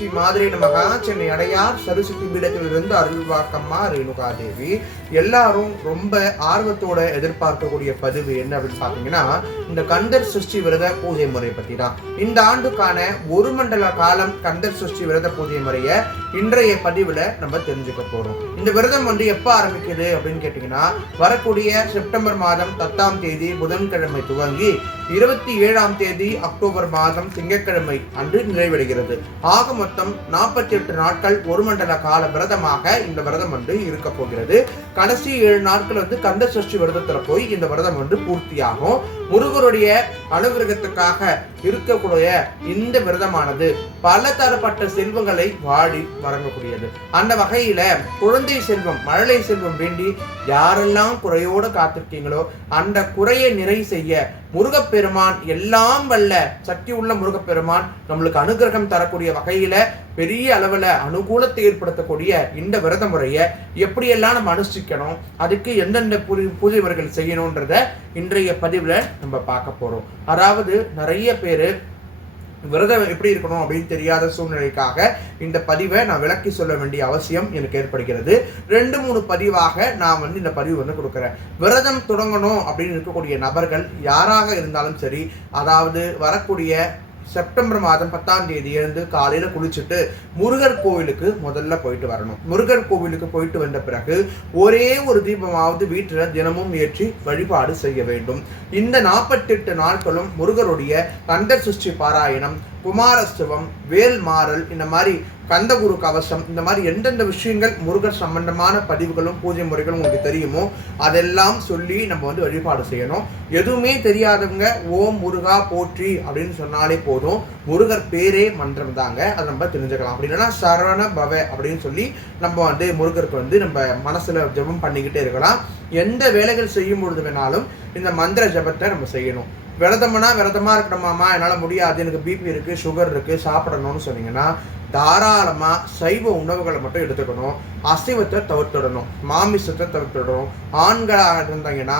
ஸ்ரீ மாதிரி நமகா சென்னை அடையார் சரஸ்வதி பீடத்திலிருந்து அருள்வாக்கம்மா ரேணுகா தேவி எல்லாரும் ரொம்ப ஆர்வத்தோட எதிர்பார்க்கக்கூடிய பதிவு என்ன அப்படின்னு பார்த்தீங்கன்னா இந்த கந்தர் சுஷ்டி விரத பூஜை முறை பத்தி தான். இந்த ஆண்டுக்கான ஒரு மண்டல காலம் கந்தர் சிருஷ்டி விரத பூஜை முறையை இன்றைய பதிவுல நம்ம தெரிஞ்சுக்க போறோம். இந்த விரதம் வந்து எப்ப ஆரம்பிக்குது அப்படின்னு கேட்டீங்கன்னா வரக்கூடிய செப்டம்பர் மாதம் பத்தாம் தேதி புதன்கிழமை துவங்கி இருபத்தி ஏழாம் தேதி அக்டோபர் மாதம் திங்கட்கிழமை அன்று நிறைவடைகிறது. ஆக மொத்தம் நாற்பத்தி எட்டு நாட்கள் ஒரு மண்டல கால விரதமாக இந்த விரதம் வந்து இருக்க போகிறது. கடைசி ஏழு நாட்கள் வந்து கந்த சஷ்டி விரதத்துல போய் இந்த விரதம் வந்து பூர்த்தியாகும். முருகருடைய அனுகிரகத்துக்காக இருக்கக்கூடிய இந்த விரதமானது பல தரப்பட்ட செல்வங்களை வாடி வழங்கக்கூடியது. அந்த வகையில குழந்தை செல்வம் மழலை செல்வம் வேண்டி யாரெல்லாம் குறையோடு காத்திருக்கீங்களோ அந்த குறையை நிறை செய்ய முருகப்பெருமான் எல்லாம் வல்ல சக்தி உள்ள முருகப்பெருமான் நம்மளுக்கு அனுகிரகம் தரக்கூடிய வகையில பெரிய அளவில் அனுகூலத்தை ஏற்படுத்தக்கூடிய இந்த விரத முறையை எப்படியெல்லாம் நம்ம அனுஷ்டிக்கணும் அதுக்கு எந்தெந்த பூஜை பூஜை முறைகள் செய்யணுன்றத இன்றைய பதிவில் நம்ம பார்க்க போகிறோம் அதாவது நிறைய பேர் விரதம் எப்படி இருக்கணும் அப்படின்னு தெரியாத சூழ்நிலைக்காக இந்த பதிவை நான் விளக்கி சொல்ல வேண்டிய அவசியம் எனக்கு ஏற்படுகிறது. ரெண்டு மூணு பதிவாக நான் வந்து இந்த பதிவு வந்து கொடுக்குறேன். விரதம் தொடங்கணும் அப்படின்னு இருக்கக்கூடிய நபர்கள் யாராக இருந்தாலும் சரி அதாவது வரக்கூடிய செப்டம்பர் மாதம் பத்தாம் தேதி இருந்து காலையில் குளிச்சுட்டு முருகர் கோவிலுக்கு முதல்ல போயிட்டு வரணும். முருகர் கோவிலுக்கு போயிட்டு வந்த பிறகு ஒரே ஒரு தீபமாவது வீட்டில் தினமும் ஏற்றி வழிபாடு செய்ய வேண்டும். இந்த நாற்பத்தெட்டு நாட்களும் முருகருடைய தந்த சுஷ்டி பாராயணம் குமாரஸ்தவம் வேல் மாறல் இந்த மாதிரி கந்தகுரு கவசம் இந்த மாதிரி எந்தெந்த விஷயங்கள் முருகர் சம்பந்தமான பதிவுகளும் பூஜை முறைகளும் உங்களுக்கு தெரியுமோ அதெல்லாம் சொல்லி நம்ம வந்து வழிபாடு செய்யணும். எதுவுமே தெரியாதவங்க ஓம் முருகா போற்றி அப்படின்னு சொன்னாலே போதும். முருகர் பேரே மந்திரம் தாங்க. அதை நம்ம தெரிஞ்சுக்கலாம். அப்படி இல்லைன்னா சரவண பவ அப்படின்னு சொல்லி நம்ம வந்து முருகருக்கு வந்து நம்ம மனசில் ஜெபம் பண்ணிக்கிட்டே இருக்கலாம். எந்த வேலைகள் செய்யும் பொழுது வேணாலும் இந்த மந்திர ஜபத்தை நம்ம செய்யணும். விரதம்னா விரதமாக இருக்கணுமாமா என்னால் முடியாது எனக்கு பிபி இருக்குது சுகர் இருக்குது சாப்பிடணும்னு சொன்னீங்கன்னா தாராளமாக சைவ உணவுகளை மட்டும் எடுத்துக்கணும். அசைவத்தை தவிர்த்துடணும். மாமிசத்தை தவிர்த்துடணும். ஆண்களாக இருந்தாங்கன்னா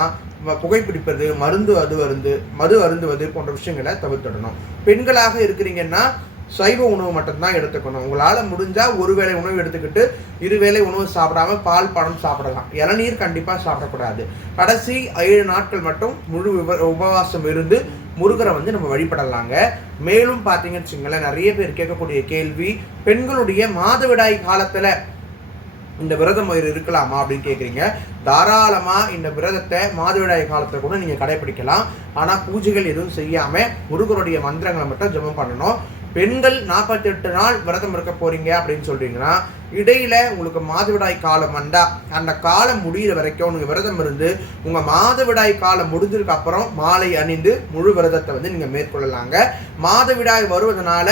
புகைப்பிடிப்பது மருந்து அது அருந்து மது அருந்துவது போன்ற விஷயங்களை தவிர்த்துடணும். பெண்களாக இருக்கிறீங்கன்னா சைவ உணவு மட்டும்தான் எடுத்துக்கணும். உங்களால் முடிஞ்சால் ஒரு வேளை உணவு எடுத்துக்கிட்டு இருவேளை உணவு சாப்பிடாம பால் பழம் சாப்பிடலாம். இளநீர் கண்டிப்பாக சாப்பிடக்கூடாது. கடைசி ஏழு நாட்கள் மட்டும் முழு உப- உபவாசம் இருந்து முருகரை வந்து நம்ம வழிபடலாங்க. மேலும் பார்த்தீங்கன்னு வச்சுங்களேன் நிறைய பேர் கேட்கக்கூடிய கேள்வி பெண்களுடைய மாதவிடாய் காலத்தில் இந்த விரதம் இருக்கலாமா? அப்படின்னு கேட்குறீங்க தாராளமாக இந்த விரதத்தை மாதவிடாய் காலத்தில் கூட நீங்கள் கடைபிடிக்கலாம். ஆனால் பூஜைகள் எதுவும் செய்யாமல் முருகருடைய மந்திரங்களை மட்டும் ஜபம் பண்ணணும். பெண்கள் நாற்பத்தெட்டு நாள் விரதம் இருக்க போறீங்க அப்படின்னு சொல்றீங்கன்னா இடையில உங்களுக்கு மாதவிடாய் காலம் வந்தா அந்த காலம் முடியிற வரைக்கும் நீங்க விரதம் இருந்து உங்க மாதவிடாய் காலம் முடிஞ்சதுக்கு அப்புறம் மாலை அணிந்து முழு விரதத்தை வந்து நீங்க மேற்கொள்ளலாங்க. மாதவிடாய் வருவதனால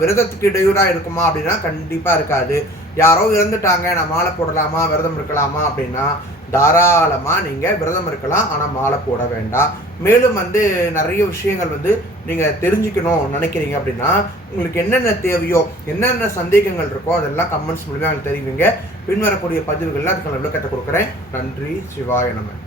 விரதத்துக்கு இடையூறா இருக்குமா அப்படின்னா கண்டிப்பா இருக்காது. யாரோ இறந்துட்டாங்க நான் மாலை போடலாமா விரதம் இருக்கலாமா அப்படின்னா தாராளமாக நீங்கள் விரதம் இருக்கலாம் ஆனால் மாலை போட வேண்டாம். மேலும் வந்து நிறைய விஷயங்கள் வந்து நீங்கள் தெரிஞ்சுக்கணும் நினைக்கிறீங்க அப்படின்னா உங்களுக்கு என்னென்ன தேவையோ என்னென்ன சந்தேகங்கள் இருக்கோ அதெல்லாம் கமெண்ட்ஸ் மூலியமாக எனக்கு தெரிவிங்க. பின்வரக்கூடிய பதிவுகளில் அதுக்கான விளக்கத்தை கொடுக்குறேன். நன்றி. சிவாய நம்ம